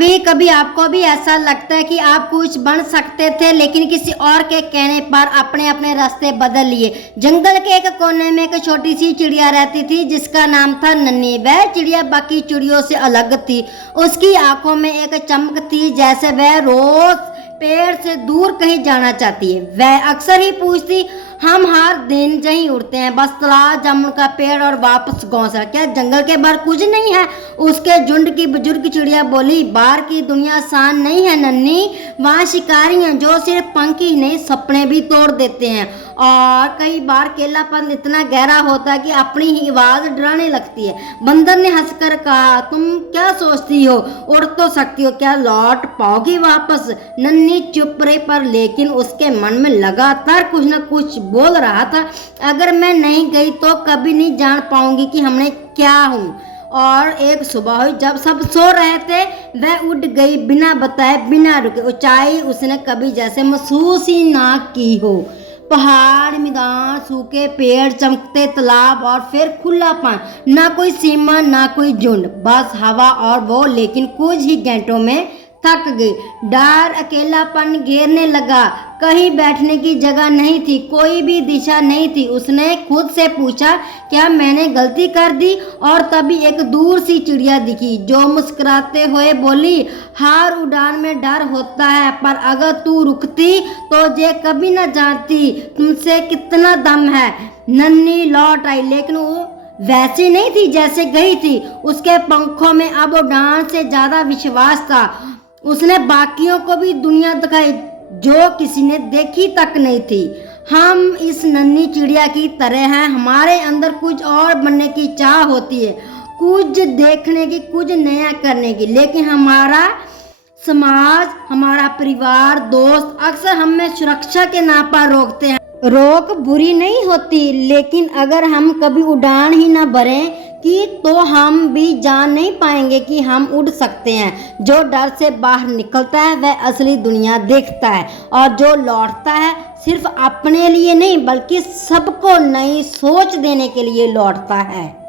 कभी कभी आपको भी ऐसा लगता है कि आप कुछ बन सकते थे लेकिन किसी और के कहने पर अपने अपने रास्ते बदल लिए। जंगल के एक कोने में एक छोटी सी चिड़िया रहती थी जिसका नाम था नन्ही। वह चिड़िया बाकी चिड़ियों से अलग थी। उसकी आंखों में एक चमक थी जैसे वह रोज पेड़ से दूर कहीं जाना चाहती है। वह अक्सर ही पूछती, हम हर दिन यहीं उड़ते हैं, बस तालाब, जामुन का पेड़ और वापस घोंसला, क्या जंगल के बाहर कुछ नहीं है? उसके झुंड की बुजुर्ग चिड़िया बोली, बाहर की दुनिया आसान नहीं है नन्ही, वहाँ शिकारी हैं जो सिर्फ पंख ही नहीं सपने भी तोड़ देते हैं। और कई बार अकेलापन इतना गहरा होता है कि अपनी ही आवाज डराने लगती है। बंदर ने हंसकर कहा, तुम क्या सोचती हो, उड़ तो सकती हो, क्या लौट पाओगी वापस? नन्ही चुप रही, पर लेकिन उसके मन में लगातार कुछ न कुछ बोल रहा था। अगर मैं नहीं गई तो कभी नहीं जान पाऊंगी कि हमने क्या हूँ। और एक सुबह हुई जब सब सो रहे थे, वह उड़ गई बिना बताए, बिना रुके। ऊंचाई उसने कभी जैसे महसूस ही ना की हो। पहाड़, मैदान, सूखे पेड़, चमकते तालाब और फिर खुला पानी। ना कोई सीमा, ना कोई झुंड, बस हवा और वो। लेकिन कुछ ही घंटों में थक गई। डर, अकेलापन घेरने लगा। कहीं बैठने की जगह नहीं थी, कोई भी दिशा नहीं थी। उसने खुद से पूछा, क्या मैंने गलती कर दी? और तभी एक दूर सी चिड़िया दिखी जो मुस्कुराते हुए बोली, हर उड़ान में डर होता है, पर अगर तू रुकती तो ये कभी न जानती तुमसे कितना दम है। नन्ही लौट आई, लेकिन वो वैसी नहीं थी जैसे गई थी। उसके पंखों में अब उड़ान से ज्यादा विश्वास था। उसने बाकियों को भी दुनिया दिखाई जो किसी ने देखी तक नहीं थी। हम इस नन्ही चिड़िया की तरह हैं, हमारे अंदर कुछ और बनने की चाह होती है, कुछ देखने की, कुछ नया करने की। लेकिन हमारा समाज, हमारा परिवार, दोस्त अक्सर हमें सुरक्षा के नाम पर रोकते हैं। रोक बुरी नहीं होती, लेकिन अगर हम कभी उड़ान ही ना भरें कि तो हम भी जान नहीं पाएंगे कि हम उड़ सकते हैं। जो डर से बाहर निकलता है वह असली दुनिया देखता है, और जो लौटता है सिर्फ अपने लिए नहीं बल्कि सबको नई सोच देने के लिए लौटता है।